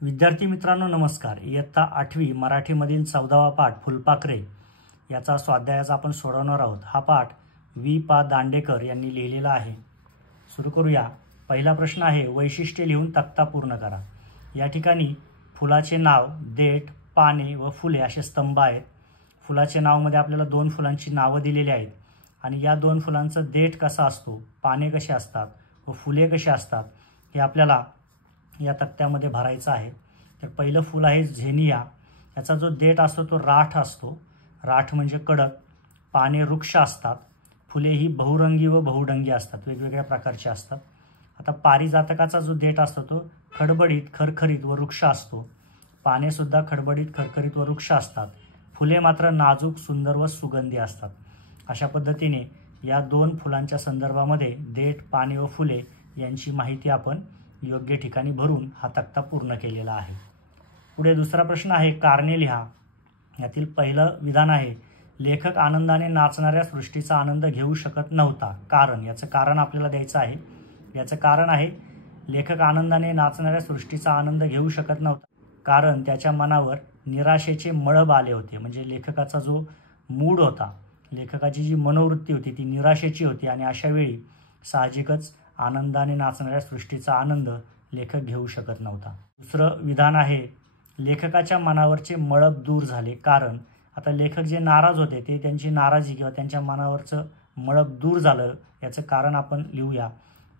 विद्यार्थी मित्रांनो नमस्कार। इयत्ता 8वी मराठीमधील 14वा पाठ फुलपाखरे याचा स्वाध्यायाचा आपण सोडवणार आहोत। हा पाठ वी.पा. दांडेकर यांनी लिहिलेला आहे। सुरू करूया। पहिला प्रश्न आहे, वैशिष्ट्ये लिहून तक्ता पूर्ण करा। या ठिकाणी फुलाचे नाव, देठ, पाने व फुले असे स्तंभ आहेत। फुलाचे नावामध्ये आपल्याला दोन फुलांची नावे दिलेली आहेत आणि या दोन फुलांचा देठ कसा असतो, पाने कसे असतात व फुले कशी असतात हे आपल्याला या तक्त्यामध्ये भरायचं आहे। तर पहिलं फूल आहे झेनिया। याचा जो देठ असतो तो राठ असतो। राठ म्हणजे कडक। पाने वृक्ष असतात। फुले ही बहुरंगी व बहुडंगी असतात, वेगवेगळ्या प्रकारचे असतात। आता पारिजातकाचा जो देठ असतो तो खडबडीत, खरखरीत व वृक्ष असतो। पाने सुद्धा खडबडीत, खरखरीत व वृक्ष असतात। फुले मात्र नाजूक, सुंदर व सुगंधी असतात। अशा पद्धतीने या दोन फुलांच्या संदर्भामध्ये देठ, पाने व फुले यांची माहिती आपण योग्य ठिकाणी भरून हा तक्ता पूर्ण केलेला आहे। पुढे दुसरा प्रश्न आहे, कारणे लिहा। यातील पहिलं विधान आहे, लेखक आनंदाने नाचणाऱ्या सृष्टीचा आनंद घेऊ शकत नव्हता। कारण, याचं कारण आपल्याला द्यायचं आहे। याचं कारण आहे, लेखक आनंदाने नाचणाऱ्या सृष्टीचा आनंद घेऊ शकत नव्हता कारण त्याच्या मनावर निराशेचे मळब आले होते। म्हणजे लेखकाचा जो मूड होता, लेखकाची जी मनोवृत्ती होती ती निराशेची होती आणि अशा वेळी साहजिकच आनंदाने नाचणाऱ्या सृष्टीचा आनंद लेखक घेऊ शकत नव्हता। दुसरं विधान आहे, लेखकाच्या मनावरचे मळब दूर झाले। कारण, आता लेखक जे नाराज होते ते त्यांची नाराजी किंवा त्यांच्या मनावरचं मळब दूर झालं, याचं कारण आपण लिहूया।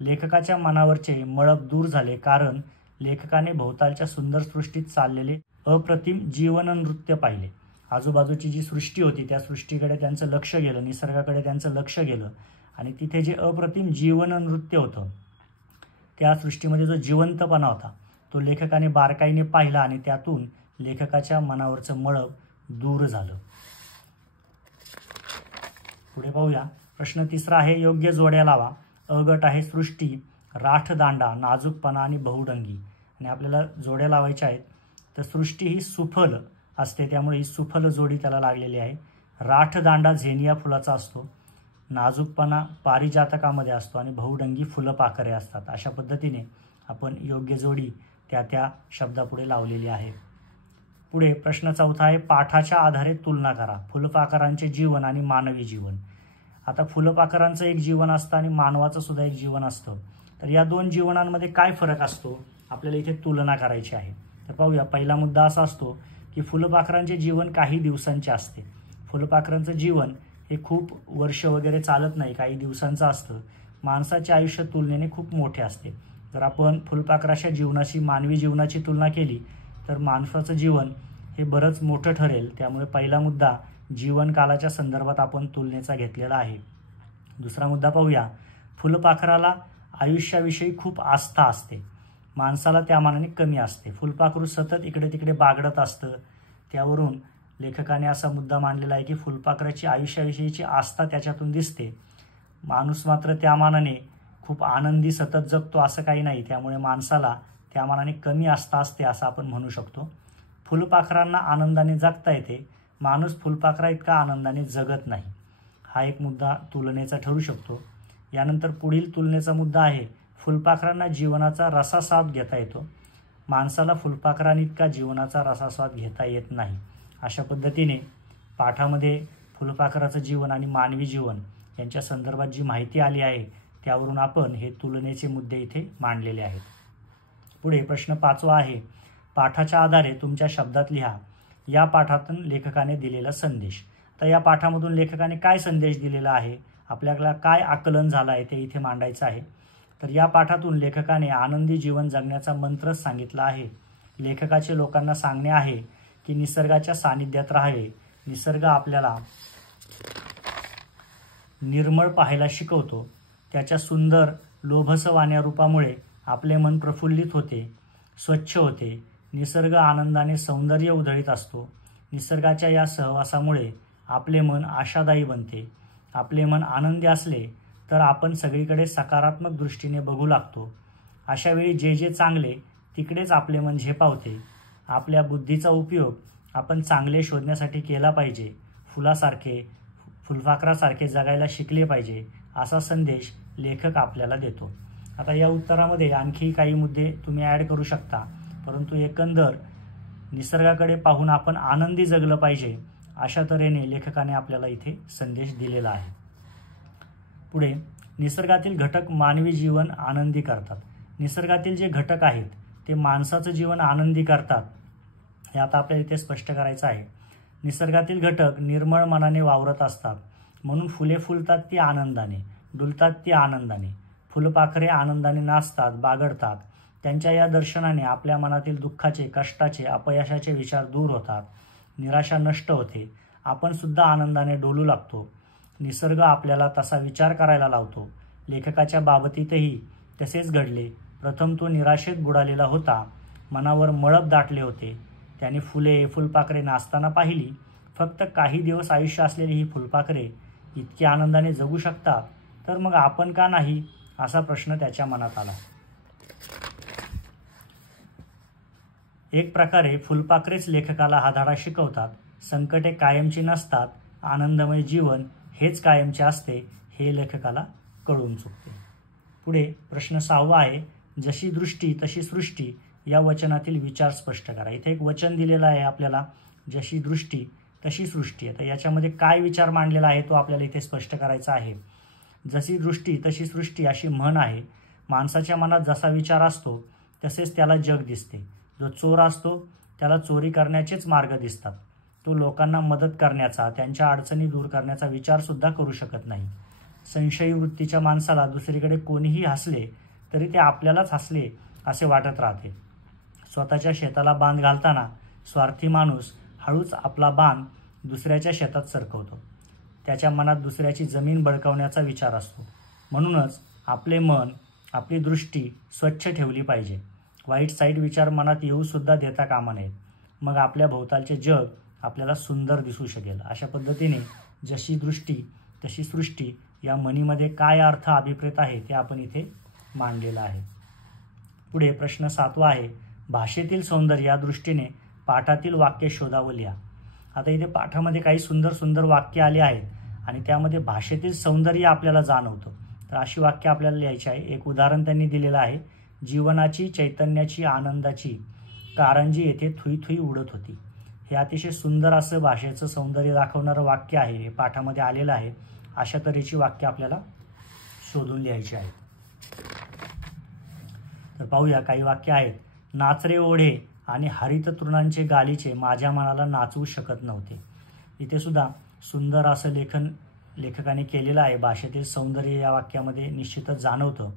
लेखकाच्या मनावरचे मळब दूर झाले कारण लेखकाने भोवतालच्या सुंदर सृष्टीत चाललेले अप्रतिम जीवन नृत्य पाहिले। आजूबाजूची जी सृष्टी होती त्या सृष्टीकडे त्यांचं लक्ष गेलं, निसर्गाकडे त्यांचं लक्ष गेलं आणि तिथे जे अप्रतिम जीवन नृत्य होतं, त्या सृष्टीमध्ये जो जिवंतपणा होता तो लेखकाने बारकाईने पाहिला आणि त्यातून लेखकाच्या मनावरचं मळब दूर झालं। पुढे पाहूया। प्रश्न तिसरा आहे, योग्य जोड्या लावा। अ गट आहे सृष्टी, राठ, दांडा, नाजूकपणा आणि बहुडंगी आणि आपल्याला जोड्या लावायच्या आहेत। तर सृष्टी ही सुफल असते, त्यामुळे ही सुफल जोडी त्याला लागलेली आहे। राठ दांडा झेनिया फुलाचा असतो। नाजूकपणा पारिजातकामध्ये असतो आणि बहुडंगी फुलपाखरे असतात। अशा पद्धतीने आपण योग्य जोडी त्या त्या शब्दापुढे लावलेली आहे। पुढे प्रश्न चौथा आहे, पाठाच्या आधारे तुलना करा। फुलपाखरांचे जीवन आणि मानवी जीवन। आता फुलपाखरांचं एक जीवन असतं आणि मानवाचं सुद्धा एक जीवन असतं। तर या दोन जीवनांमध्ये काय फरक असतो, आपल्याला इथे तुलना करायची आहे। तर पाहूया। पहिला मुद्दा असा असतो की फुलपाखरांचे जीवन काही दिवसांचे असते। फुलपाखरांचं जीवन हे खूप वर्ष वगैरे चालत नाही, काही दिवसांचं असतं। माणसाचे आयुष्य तुलनेने खूप मोठे असते। जर आपण फुलपाखराच्या जीवनाशी मानवी जीवनाची तुलना केली तर माणसाचं जीवन हे बरंच मोठं ठरेल। त्यामुळे पहिला मुद्दा जीवनकालाच्या संदर्भात आपण तुलनेचा घेतलेला आहे। दुसरा मुद्दा पाहूया। फुलपाखराला आयुष्याविषयी खूप आस्था असते, माणसाला त्या मानाने कमी असते। फुलपाखरू सतत इकडे तिकडे बागडत असतं। त्यावरून लेखकाने असा मुद्दा मांडलेला आहे की फुलपाखराची आयुष्याविषयीची आस्था त्याच्यातून दिसते। माणूस मात्र त्या मानाने खूप आनंदी सतत जगतो असं काही नाही, त्यामुळे माणसाला त्या मानाने कमी आस्था असते असं आपण म्हणू शकतो। फुलपाखरांना आनंदाने जगता येते, माणूस फुलपाखरा इतका आनंदाने जगत नाही। हा एक मुद्दा तुलनेचा ठरू शकतो। यानंतर पुढील तुलनेचा मुद्दा आहे, फुलपाखरांना जीवनाचा रसास्वाद घेता येतो, माणसाला फुलपाखरांइतका जीवनाचा रसास्वाद घेता येत नाही। अशा पद्धतीने पाठामध्ये फुलपाखराचं जीवन आणि मानवी जीवन यांच्या संदर्भात जी माहिती आली आहे त्यावरून आपण हे तुलनेचे मुद्दे इथे मांडलेले आहेत। पुढे प्रश्न पाचवा आहे, पाठाच्या आधारे तुमच्या शब्दात लिहा। या पाठातून लेखकाने दिलेला संदेश। तर या पाठामधून लेखकाने काय संदेश दिलेला आहे, आपल्याला काय आकलन झालं आहे ते इथे मांडायचं आहे। तर या पाठातून लेखकाने आनंदी जीवन जगण्याचा मंत्रच सांगितला आहे। लेखकाचे लोकांना सांगणे आहे की निसर्गाच्या सानिध्यात राहावे। निसर्ग आपल्याला निर्मळ पाहायला शिकवतो। त्याच्या सुंदर लोभसवाण्या रूपामुळे आपले मन प्रफुल्लित होते, स्वच्छ होते। निसर्ग आनंदाने सौंदर्य उधळीत असतो। निसर्गाच्या या सहवासामुळे आपले मन आशादायी बनते। आपले मन आनंदी असले तर आपण सगळीकडे सकारात्मक दृष्टीने बघू लागतो। अशा वेळी जे जे चांगले तिकडेच आपले मन झेपावते। आपल्या बुद्धीचा उपयोग आपण चांगले शोधण्यासाठी केला पाहिजे। फुलपाखरासारखे जगायला शिकले पाहिजे असा संदेश लेखक आपल्याला देतो। आता या उत्तरामध्ये आणखी काही मुद्दे तुम्ही ॲड करू शकता, परंतु एकंदर निसर्गाकडे पाहून आपण आनंदी जगलं पाहिजे, अशा तऱ्हेने लेखकाने आपल्याला इथे संदेश दिलेला आहे. पुढे निसर्गातील घटक मानवी जीवन आनंदी करतात. निसर्गातील जे घटक आहेत ते माणसाचं जीवन आनंदी करतात, हे आता आपल्याला इथे स्पष्ट करायचं आहे. निसर्गातील घटक निर्मळ मनाने वावरत असतात, म्हणून फुले फुलतात ती आनंदाने, डुलतात ती आनंदाने, फुलपाखरे आनंदाने नाचतात, बागडतात. त्यांच्या या दर्शनाने आपल्या मनातील दुःखाचे, कष्टाचे, अपयशाचे विचार दूर होतात, निराशा नष्ट होते, आपण सुद्धा आनंदाने डोलू लागतो. निसर्ग आपल्याला तसा विचार करायला लावतो. लेखकाच्या बाबतीतही तसेच घडले. प्रथम तो निराशेत बुडालेला होता, मनावर मळप दाटले होते. त्याने फुले, फुलपाखरे नाचताना पाहिली. फक्त काही दिवस आयुष्य असलेली ही फुलपाखरे इतकी आनंदाने जगू शकतात, तर मग आपण का नाही, असा प्रश्न त्याच्या मनात आला. एक प्रकारे फुलपाखरेच लेखकाला हा धडा शिकवतात. संकटे कायमची नसतात, आनंदमय जीवन हेच कायमचे असते, हे लेखकाला कळून चुकते. पुढे प्रश्न 6वा आहे, जशी दृष्टी तशी सृष्टी या वचनातील विचार स्पष्ट करा. इथे एक वचन दिलेलं आहे आपल्याला, जशी दृष्टी तशी सृष्टी. आता याच्यामध्ये काय विचार मांडलेला आहे तो आपल्याला इथे स्पष्ट करायचा आहे. जशी दृष्टी तशी सृष्टी अशी म्हण आहे. माणसाच्या मनात जसा विचार असतो तसेच त्याला जग दिसते. जो चोर असतो त्याला चोरी करण्याचेच मार्ग दिसतात. तो लोकांना मदत करण्याचा, त्यांच्या अडचणी दूर करण्याचा विचार सुद्धा करू शकत नाही. संशयी वृत्तीच्या माणसाला दुसरीकडे कोणीही हसले तरी ते आपल्यालाच हसले असे वाटत राहते. स्वतःच्या शेताला बांध घालताना स्वार्थी माणूस हळूच आपला बांध दुसऱ्याच्या शेतात सरकवतो. त्याच्या मनात दुसऱ्याची जमीन बळकावण्याचा विचार असतो. म्हणूनच आपले मन, आपली दृष्टी स्वच्छ ठेवली पाहिजे. वाईट साईट विचार मनात येऊ सुद्धा देता कामा नयेत. मग आपल्या भोवतालचे जग आपल्याला सुंदर दिसू शकेल. अशा पद्धतीने जशी दृष्टी तशी सृष्टी या म्हणीमध्ये काय अर्थ अभिप्रेत आहे ते आपण इथे मांडलेलं आहे. पुढे प्रश्न 7वा आहे, भाषेतील सौंदर्य या दृष्टीने पाठातील वाक्य शोधावं लिहा. आता इथे पाठामध्ये काही सुंदर सुंदर वाक्य आली आहेत आणि त्यामध्ये भाषेतील सौंदर्य आपल्याला जाणवतं. तर अशी वाक्य आपल्याला लिहायची आहे. एक उदाहरण त्यांनी दिलेलं आहे, जीवनाची, चैतन्याची, आनंदाची कारंजी येथे थुई थुई उडत होती. हे अतिशय सुंदर असं भाषेचं सौंदर्य दाखवणारं वाक्य आहे. हे पाठामध्ये आलेलं आहे. अशा तऱ्हेची वाक्य आपल्याला शोधून लिहायची आहेत. तर पाहूया, काही वाक्य आहेत. नाचरे ओढे आणि हरित तृणांचे गालिचे माझ्या मनाला नाचवू शकत नव्हते. इथे सुद्धा सुंदर असं लेखकाने केलेलं आहे. भाषेतील सौंदर्य या वाक्यामध्ये निश्चितच जाणवतं.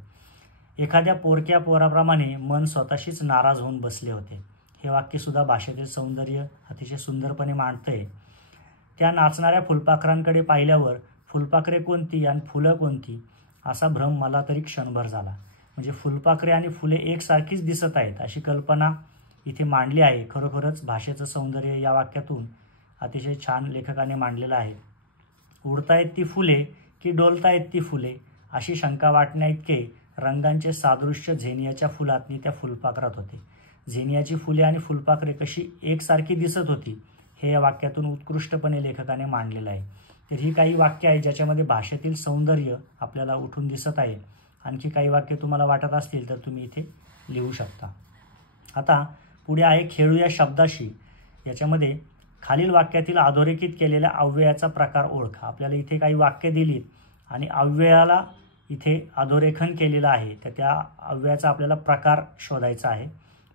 एखाद्या पोरक्या पोराप्रमाणे मन स्वतःशीच नाराज होऊन बसले होते. हे वाक्य सुद्धा भाषेतील सौंदर्य अतिशय सुंदरपणे मांडतंय. त्या नाचणाऱ्या फुलपाखरांकडे पाहिल्यावर फुलपाखरे कोणती आणि फुलं कोणती असा भ्रम मला तरी क्षणभर झाला. म्हणजे फुलपाखरे आणि फुले एकसारखीच दिसत आहेत अशी कल्पना इथे मांडली आहे. खरोखरच भाषेचं सौंदर्य या वाक्यातून अतिशय छान लेखकाने मांडलेलं आहे. उडतायत ती फुले की डोलतायत ती फुले अशी शंका वाटण्याइतके रंगांचे सादृश्य झेनियाच्या फुलातनी त्या फुलपाखरात होते. झेनियाची फुले आणि फुलपाखरे कशी एकसारखी दिसत होती हे या वाक्यातून उत्कृष्टपणे लेखकाने मांडलेलं आहे. तर ही काही वाक्य आहेत ज्याच्यामध्ये भाषेतील सौंदर्य आपल्याला उठून दिसत आहे. आणखी काही वाक्य तुम्हाला वाटत असतील तर तुम्ही इथे लिहू शकता. आता पुढे आहे खेळूया शब्दाशी. याच्यामध्ये खालील वाक्यातील अधोरेखित केलेल्या अव्ययाचा प्रकार ओळखा. आपल्याला इथे काही वाक्य दिलीत आणि अव्ययाला इथे अधोरेखन केलेलं आहे. तर त्या अव्ययाचा आपल्याला प्रकार शोधायचा आहे.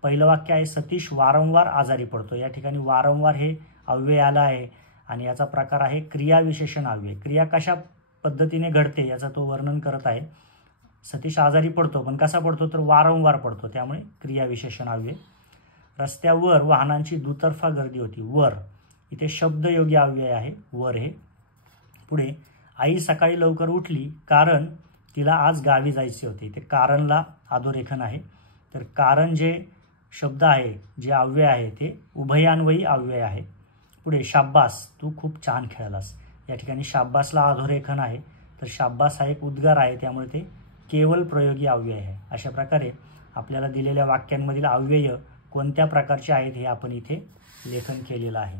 पहिलं वाक्य आहे, सतीश वारंवार आजारी पडतो. या ठिकाणी वारंवार हे अव्यय आलं आहे आणि याचा प्रकार आहे क्रियाविशेषण अव्यय. क्रिया कशा पद्धतीने घडते याचा तो वर्णन करत आहे. सतीश आजारी पडतो, पण कसा पडतो तर वारंवार पडतो, त्यामुळे क्रियाविशेषण अव्यय. रस्त्यावर वाहनांची दुतर्फा गर्दी होती. वर इथे शब्दयोगी अव्यय आहे वर हे. पुढे आई सकाळी लवकर उठली कारण तिला आज गावी जायचे होते. ते कारणला अधोरेखन आहे. तर कारण जे शब्द आहे, जे अव्यय आहे ते उभयान्वयी अव्यय आहे. पुढे शाब्बास, तू खूप छान खेळलास. या ठिकाणी शाब्बासला अधोरेखन आहे. तर शाब्बास हा एक उद्गार आहे, त्यामुळे ते केवल प्रयोगी अव्यय आहे. अशा प्रकारे आपल्याला दिलेल्या वाक्यांमधील अव्यय कोणत्या प्रकारचे आहेत हे आपण इथे लेखन केलेलं आहे.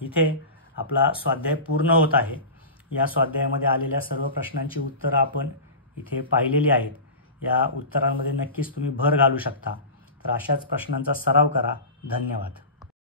इथे आपला स्वाध्याय पूर्ण होत आहे. या स्वाध्यायामध्ये आलेल्या सर्व प्रश्नांची उत्तरं आपण इथे पाहिलेली आहेत. या उत्तरांमध्ये नक्कीच तुम्ही भर घालू शकता. तर तर अशाच प्रश्नांचा सराव करा. धन्यवाद.